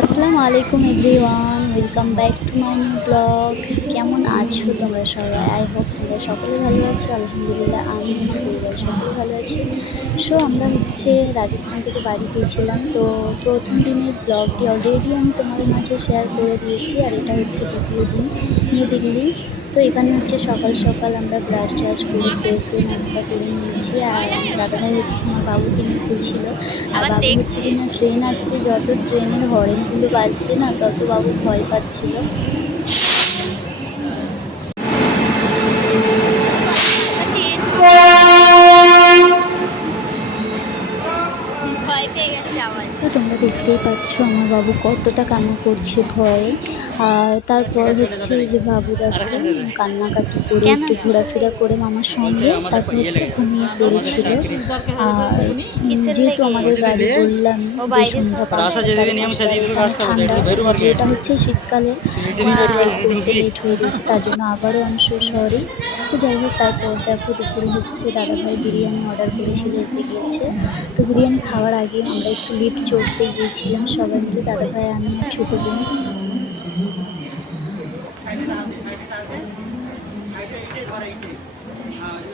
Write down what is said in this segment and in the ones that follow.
আসসালামু আলাইকুম everyone, welcome back to my new blog. কেমন আছো তোমরা সবাই? আই হোপ তোমরা সকলে ভালো আছো। আলহামদুলিল্লাহ আমি আমার পরিবার সকলে ভালো আছি। আমরা রাজস্থান থেকে বাড়ি ফিরছিলাম। তো প্রথম দিনের ব্লগটি অলরেডি আমি তোমাদের মাঝে শেয়ার করে দিয়েছি, আর এটা হচ্ছে দ্বিতীয় দিন নিউ দিল্লি। তো এখানে সকাল সকাল আমরা ব্রাশ ট্রাশ করে ফ্রেশ হয়ে নাস্তা করে নিয়েছি, আর আমার দাদাভাই আমার বাবুকে নিয়ে খুলছিল। আর বাবু কিনা ট্রেন আসছে, যত ট্রেনের হরেনগুলো বাজছে না তত বাবু ভয় পাচ্ছিল। তো তোমরা দেখতেই পাচ্ছ আমার বাবু কতটা কান্না করছে ভয়ে। আর তারপর এই যে বাবু দেখো কান্নাকাটি করে একটু ঘোরাফেরা করে মামার সঙ্গে তারপর ঘুমিয়ে পড়েছিল। আর যেহেতু আমাদের গাড়ি বললাম যে সন্ধ্যা 5টা 5:30 এখানে ঠান্ডা, এটা শীতকালে করতে লেট হয়ে গেছে, তার জন্য আবারও আমি সরি। তো যাই হোক, তারপর দেখো দুপুরে দাদাভাই বিরিয়ানি অর্ডার করেছিল, এসে গিয়েছে। তো বিরিয়ানি খাওয়ার আগে আমরা একটু লিফট চড়তে গিয়েছিলাম সবাই মিলে, দাদাভাই, আমি আর ছোটো বোন।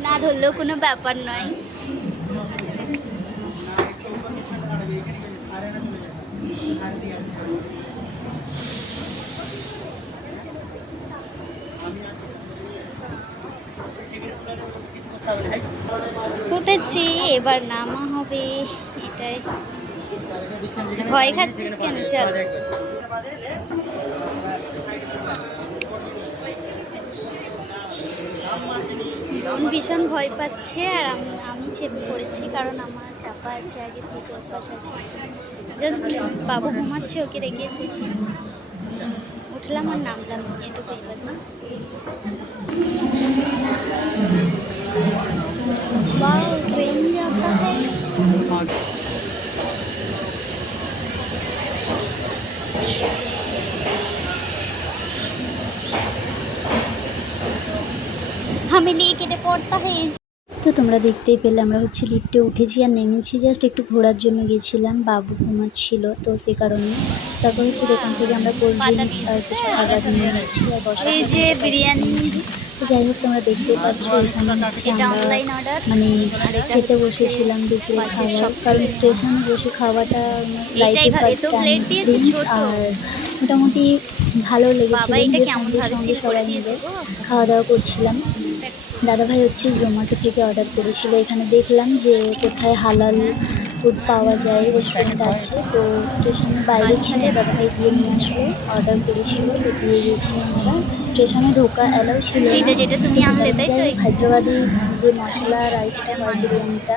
না ধরলেও কোনো ব্যাপার নয়। উঠেছি, এবার নামা হবে, এটাই। ভয় খাচ্ছিস কেন? চল। ভীষণ ভয় পাচ্ছে, আর আমি চেপে পড়েছি, কারণ আমার চাপা আছে আগে থেকে, অভ্যাস আছে। জাস্ট বাবু ঘুমাচ্ছে, ওকে রেখে এসেছি, উঠলাম আর নামলাম, এটুকুই ব্যাস। वाओ, ट्रेन जाता है। हमें लेके पड़ता है। তো তোমরা দেখতেই পেলে আমরা লিফটে উঠেছি আর নেমেছি, জাস্ট একটু ঘোরার জন্য গেছিলাম, বাবু ঘুমাচ্ছিল তো সে কারণে। তারপর দোকান থেকে আমরা কোল্ড ড্রিঙ্কস আর কিছু খাবার নিয়ে নিচ্ছি, আর বসার জন্য বিরিয়ানি। তো যাই হোক, তোমরা দেখতেই পাচ্ছ এখানে আমরা মানে খেতে বসেছিলাম দুপুরে খাবার, কারণ স্টেশনে বসে খাওয়াটা লাইফে ফার্স্ট টাইম এক্সপিরিয়েন্স, আর মোটামুটি ভালো লেগেছিল। ফ্যামিলির সঙ্গে সবাই মিলে খাওয়া দাওয়া করছিলাম। দাদাভাই জোম্যাটো থেকে অর্ডার করেছিল, এখানে দেখলাম যে কোথায় হালাল ফুড পাওয়া যায়, রেস্টুরেন্ট আছে। তো স্টেশনের বাইরে ছিল, দাদাভাই গিয়ে নিয়ে আসলো, অর্ডার করেছিল, তো দিয়ে গিয়েছিলাম আমরা। স্টেশনে ঢোকা অ্যালাউ ছিল না। হায়দ্রাবাদি যে মশলা রাইসটা হয়, বিরিয়ানিটা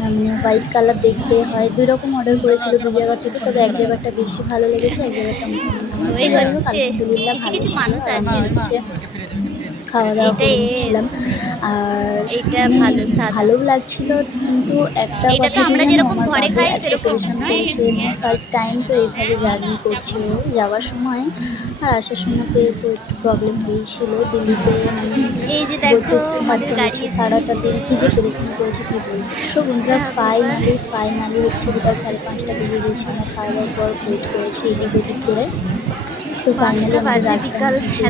মানে হোয়াইট কালার দেখতে হয়, 2 রকম অর্ডার করেছিল 2 জায়গা থেকে, তবে এক জায়গাটা বেশি ভালো লেগেছে, এক জায়গাটা আলহামদুলিল্লাহ ভালো ছিল। খাওয়া দাওয়া করে নিচ্ছিলাম, আর ভালোও লাগছিল, কিন্তু একটা কথা আমার বাবু এত পরিশ্রম করেছে, ফার্স্ট টাইম তো এইভাবে জার্নি করছে ও, যাওয়ার সময় আর আসার সময়তে তো একটু প্রবলেম হয়েছিল দিল্লিতে, মানে বসেছি সারাটা দিন, কী যে পরিশ্রম করেছে কী বলবো। বন্ধুরা ফাইনালি বিকাল 5:30 বেজে গেছে, আমরা খাওয়া দাওয়ার পর ওয়েট করেছি এদিক ওদিক করে। তো ফাইনালি আমাদের রাস্তা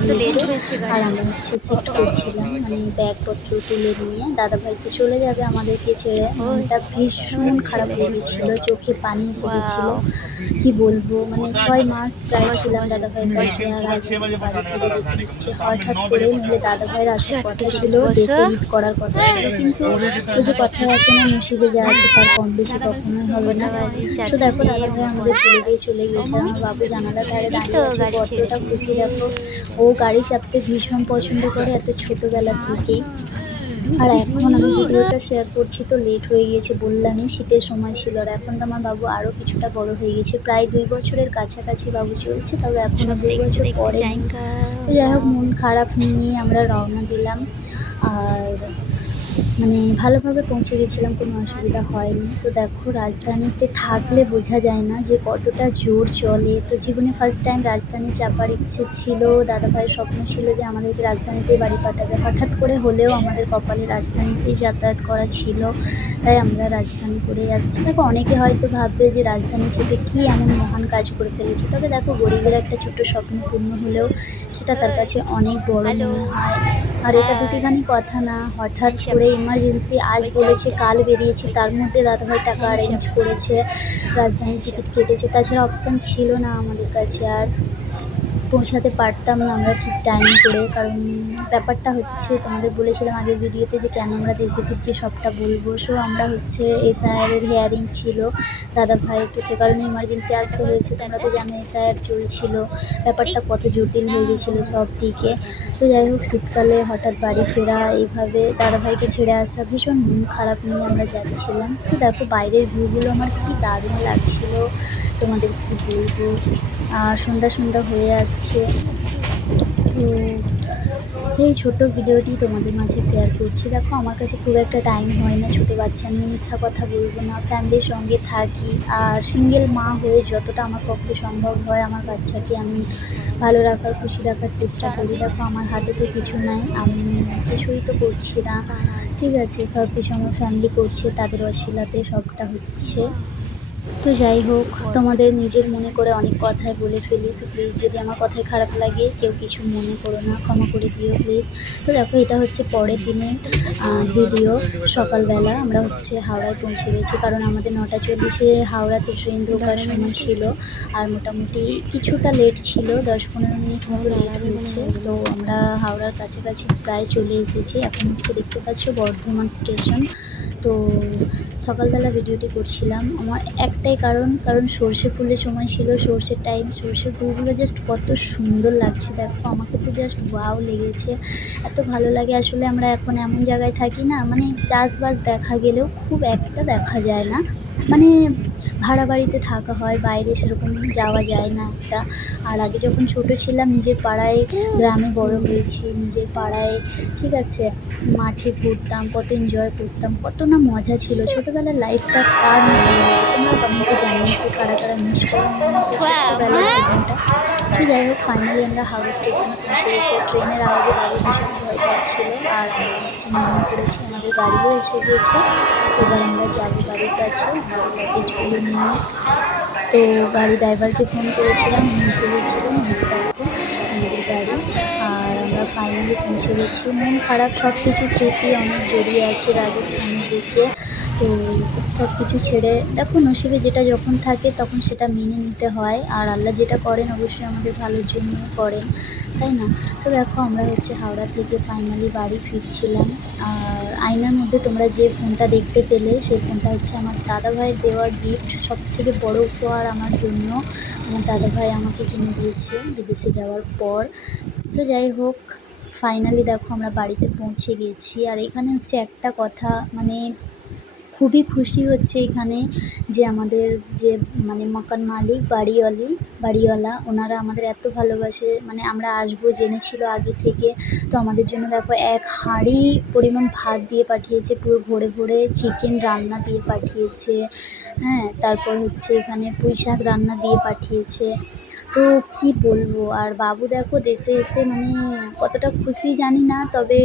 দিয়েছে, আর আমরা শিফট করছিলাম, মানে ব্যাগপত্র তুলে নিয়ে। দাদাভাই তো চলে যাবে আমাদেরকে ছেড়ে, মনটা ভীষণ খারাপ হয়ে গেছিলো, চোখে পানি এসে গেছিলো, কী বলবো। মানে 6 মাস প্রায় ছিলাম দাদাভাইয়ের কাছে, আর আজ বাড়ি ফিরে যেতে হচ্ছে হঠাৎ করে। নইলে দাদাভাইয়ের আসার কথা ছিল, দেশে ঈদ করার কথা ছিল, কিন্তু ওই যে কথায় আছে না, নসিবে যা আছে তার কম বেশি কখনোই হবে না। দেখো দাদাভাই আমাদের তুলে দিয়ে চলে গিয়েছে, আমার বাবু জানালা ধারে দাঁড়িয়ে আছে, কতটা খুশি দেখো। ও গাড়ি চাপতে ভীষণ পছন্দ করে, এত ছোটোবেলা থেকেই। আর এখন আমি ভিডিওটা শেয়ার করছি তো লেট হয়ে গিয়েছে, বললামই শীতের সময় ছিল, আর এখন তো আমার বাবু আরও কিছুটা বড় হয়ে গেছে, প্রায় 2 বছরের কাছাকাছি বাবু চলছে, তবে এখনও 2 বছর পরে। তো যাই হোক, মন খারাপ নিয়ে আমরা রওনা দিলাম। আর মানে ভালোভাবে পৌঁছে গেছিলাম, কোনো অসুবিধা হয়নি। তো দেখো রাজধানীতে থাকলে বোঝা যায় না যে কতটা জোর চলে। তো জীবনে ফার্স্ট টাইম রাজধানী চাপার ইচ্ছে ছিল, দাদাভাইয়ের স্বপ্ন ছিল যে আমাদেরকে রাজধানীতেই বাড়ি পাঠাবে। হঠাৎ করে হলেও আমাদের কপালে রাজধানীতেই যাতায়াত করা ছিল, তাই আমরা রাজধানী করেই আসছি। দেখো অনেকে হয়তো ভাববে যে রাজধানী চেপে কী এমন মহান কাজ করে ফেলেছি, তবে দেখো গরিবের একটা ছোট্ট স্বপ্ন পূর্ণ হলেও সেটা তার কাছে অনেক বড় হ্যালো। মনে হয়। আর এটা দুটিখানি কথা না, হঠাৎ হ্যান্ডশেক। করে ইমার্জেন্সি আজ ওইটা বলেছে একটা কাল বেরিয়েছি, তার মধ্যে দাদাভাই টাকা অ্যারেঞ্জ হ্যান্ডশেক। করেছে, রাজধানীর হ্যান্ডশেক। টিকিট কেটেছে। তাছাড়া অপশান ছিল না আমাদের কাছে আর, পৌঁছাতে পারতাম না আমরা ঠিক টাইম করে। কারণ ব্যাপারটা হচ্ছে তোমাদের বলেছিলাম আগের ভিডিওতে যে কেন আমরা দেশে ফিরছি সবটা বলবো। সো আমরা হচ্ছে এসআইআরের হিয়ারিং ছিল দাদাভাইয়ের, তো সে কারণে ইমার্জেন্সি আসতে হয়েছে। তোমরা তো জানো এসআইআর চলছিল, এই ব্যাপারটা কত জটিল না হয়ে গেছিলো কোনো সব দিকে। তো যাই হোক শীতকালে হঠাৎ বাড়ি ফেরা, এইভাবে দাদাভাইকে ছেড়ে আসা, ভীষণ মন খারাপ নিয়ে আমরা যাচ্ছিলাম। তো দেখো বাইরের ভিউগুলো আমার কি দারুণ লাগছিল, তোমাদের কি বলবো। সন্ধ্যা সন্ধ্যা হয়ে আসছে, তো এই ছোট্ট ভিডিওটি তোমাদের মাঝে শেয়ার করছি। দেখো আমার কাছে খুব একটা টাইম হয় না ছোটো বাচ্চা নিয়ে, মিথ্যা কথা বলবো না, ফ্যামিলির সঙ্গে থাকি। আর সিঙ্গেল মা হয়ে যতটা আমার পক্ষে সম্ভব হয় আমার বাচ্চাকে আমি ভালো রাখার, খুশি রাখার চেষ্টা করি। দেখো আমার হাতে তো কিছু নাই, আমি কিছুই তো করছি না, ঠিক আছে, সব কিছু আমার ফ্যামিলি করছে, তাদের অশিলাতে সবটা হচ্ছে। তো যাই হোক, তোমাদের নিজের মনে করে অনেক কথাই বলে ফেলি, সো প্লিজ যদি আমার কথায় খারাপ লাগে কেউ কিছু মনে করো না, ক্ষমা করে দিও প্লিজ। তো দেখো এটা হচ্ছে পরের দিনের ভিডিও। সকালবেলা আমরা হচ্ছে হাওড়ায় পৌঁছে গেছি, কারণ আমাদের 9:40-এ হাওড়াতে ট্রেন ঢোকার সময় ছিল। আর মোটামুটি কিছুটা লেট ছিল, 10-15 মিনিট মতো লেট হয়েছে। তো আমরা হাওড়ার কাছাকাছি প্রায় চলে এসেছি। এখন হচ্ছে দেখতে পাচ্ছ বর্ধমান স্টেশন। তো সকালবেলা ভিডিওটি করছিলাম আমার একটাই কারণ সর্ষে ফুলের সময় ছিল, সর্ষের টাইম, সর্ষে ফুলগুলো জাস্ট কত সুন্দর লাগছে। দেখো আমাকে তো জাস্ট ওয়াও লেগেছে, এত ভালো লাগে। আসলে আমরা এখন এমন জায়গায় থাকি না, মানে চাষবাস দেখা গেলেও খুব একটা দেখা যায় না, মানে ভাড়া বাড়িতে থাকা হয়, বাইরে সেরকম যাওয়া যায় না একটা। আর আগে যখন ছোট ছিলাম নিজের পাড়ায়, গ্রামে বড় হয়েছি, নিজের পাড়ায়, ঠিক আছে, মাঠে ঘুরতাম, কত এনজয় করতাম, কত না মজা ছিল। ছোটোবেলার লাইফটা কার না ভালো লাগে, তোমরা কমেন্টে জানিও তো কারা কারা মিস করো আমার মতো ছোট্টবেলার জীবনটা। তো যাই হোক ফাইনালি আমরা হাওড়া স্টেশনে পৌঁছে গেছি। ট্রেনের আওয়াজে বাবু ভীষণ ভয় পাচ্ছিল, আর আমরা হচ্ছে নেমে পড়েছি, আমাদের গাড়িও এসে গিয়েছে। তো এবার আমরা যাবো বাড়ির কাছে আমাদের লাগেজগুলো নিয়ে। তো গাড়ি ড্রাইভারকে ফোন করেছিলাম, উনি এসে গেছিলেন, এই যে দেখো আমাদের গাড়ি। আর আমরা ফাইনালি পৌঁছে গেছি। মন খারাপ, সব কিছু স্মৃতি অনেক জড়িয়ে আছে রাজস্থানের দিকে। তো সব কিছু ছেড়ে দেখো নসিবে যেটা যখন থাকে তখন সেটা মেনে নিতে হয়, আর আল্লাহ যেটা করেন অবশ্যই আমাদের ভালোর জন্যই করেন, তাই না? তো দেখো আমরা হচ্ছে হাওড়া থেকে ফাইনালি বাড়ি ফিরছিলাম। আর আয়নার মধ্যে তোমরা যে ফোনটা দেখতে পেলে সেই ফোনটা হচ্ছে আমার দাদাভাইয়ের দেওয়া গিফট, সবথেকে বড় উপহার আমার জন্য আমার দাদাভাই আমাকে কিনে দিয়েছে বিদেশে যাওয়ার পর। সো যাই হোক ফাইনালি দেখো আমরা বাড়িতে পৌঁছে গেছি। আর এখানে হচ্ছে একটা কথা, মানে খুবই খুশি হচ্ছে এখানে যে আমাদের যে মানে মকান মালিক, বাড়িওয়ালা ওনারা আমাদের এত ভালোবাসে, মানে আমরা আসবো জেনেছিল আগে থেকে। তো আমাদের জন্য দেখো এক হাঁড়ি পরিমাণ ভাত দিয়ে পাঠিয়েছে, পুরো ভরে ভরে চিকেন রান্না দিয়ে পাঠিয়েছে, হ্যাঁ, তারপর হচ্ছে এখানে পুঁই শাক রান্না দিয়ে পাঠিয়েছে। তো কি বলবো, আর বাবু দেখো দেশে এসে মানে কতটা খুশি জানি না, তবে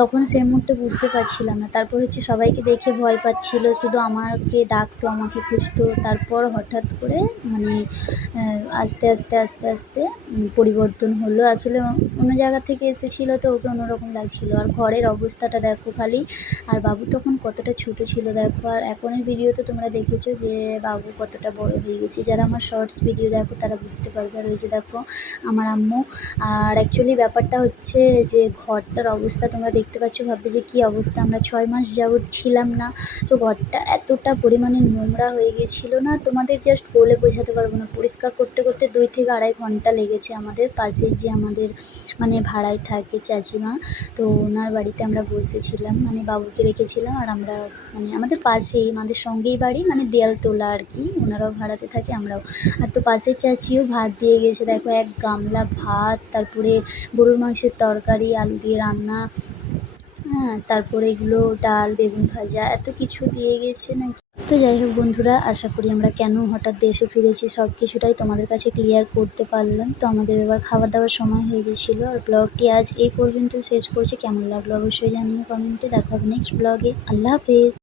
তখন সেই মুহূর্তে বুঝতে পারছিলাম না। তারপর হচ্ছে সবাইকে দেখে ভয় পাচ্ছিল, শুধু আমাকে ডাকতো, আমাকে খুঁজতো। তারপর হঠাৎ করে মানে আস্তে আস্তে আস্তে আস্তে পরিবর্তন হলো। আসলে অন্য জায়গা থেকে এসেছিলো তো ওকে অন্যরকম লাগছিলো। আর ঘরের অবস্থাটা দেখো খালি, আর বাবু তখন কতটা ছোট ছিল দেখো। আর এখনের ভিডিওতে তোমরা দেখেছো যে বাবু কতটা বড় হয়ে গেছে, যারা আমার শর্টস ভিডিও দেখো তারা বুঝতে পারবে। আর ওই যে দেখো আমার আম্মু। আর অ্যাকচুয়ালি ব্যাপারটা হচ্ছে যে ঘরটার অবস্থা তোমরা দেখতে পাচ্ছ, ভাববে যে কী অবস্থা, আমরা 6 মাস যাবৎ ছিলাম না। তো ঘরটা এতটা পরিমাণে নোংরা হয়ে গেছিলো না, তোমাদের জাস্ট বলে বোঝাতে পারবো না। পরিষ্কার করতে করতে 2 থেকে আড়াই ঘন্টা লেগেছে আমাদের। পাশে যে আমাদের মানে ভাড়ায় থাকে চাচিমা, তো ওনার বাড়িতে আমরা বসেছিলাম, মানে বাবুকে রেখেছিলাম। আর আমরা মানে আমাদের পাশেই, আমাদের সঙ্গেই বাড়ি, মানে দেয়ালতলা আর কি, ওনারাও ভাড়াতে থাকে আমরাও। আর তো পাশের চাচিও ভাত দিয়ে গেছে দেখো, 1 গামলা ভাত, তারপরে গরুর মাংসের তরকারি, আলু দিয়ে রান্না, হ্যাঁ, তারপরে এগুলো ডাল, বেগুন ভাজা এত কিছু দিয়ে গেছে নাকি। তো যাই হোক বন্ধুরা, আশা করি আমরা কেন হঠাৎ দেশে ফিরেছি সব কিছুটাই তোমাদের কাছে ক্লিয়ার করতে পারলাম। তো আমাদের এবার খাবার দাবার সময় হয়ে গেছিলো, আর ব্লগটি আজ এই পর্যন্ত শেষ করছি। কেমন লাগলো অবশ্যই জানিও কমেন্টে। দেখা হবে নেক্সট ব্লগে। আল্লাহ হাফেজ।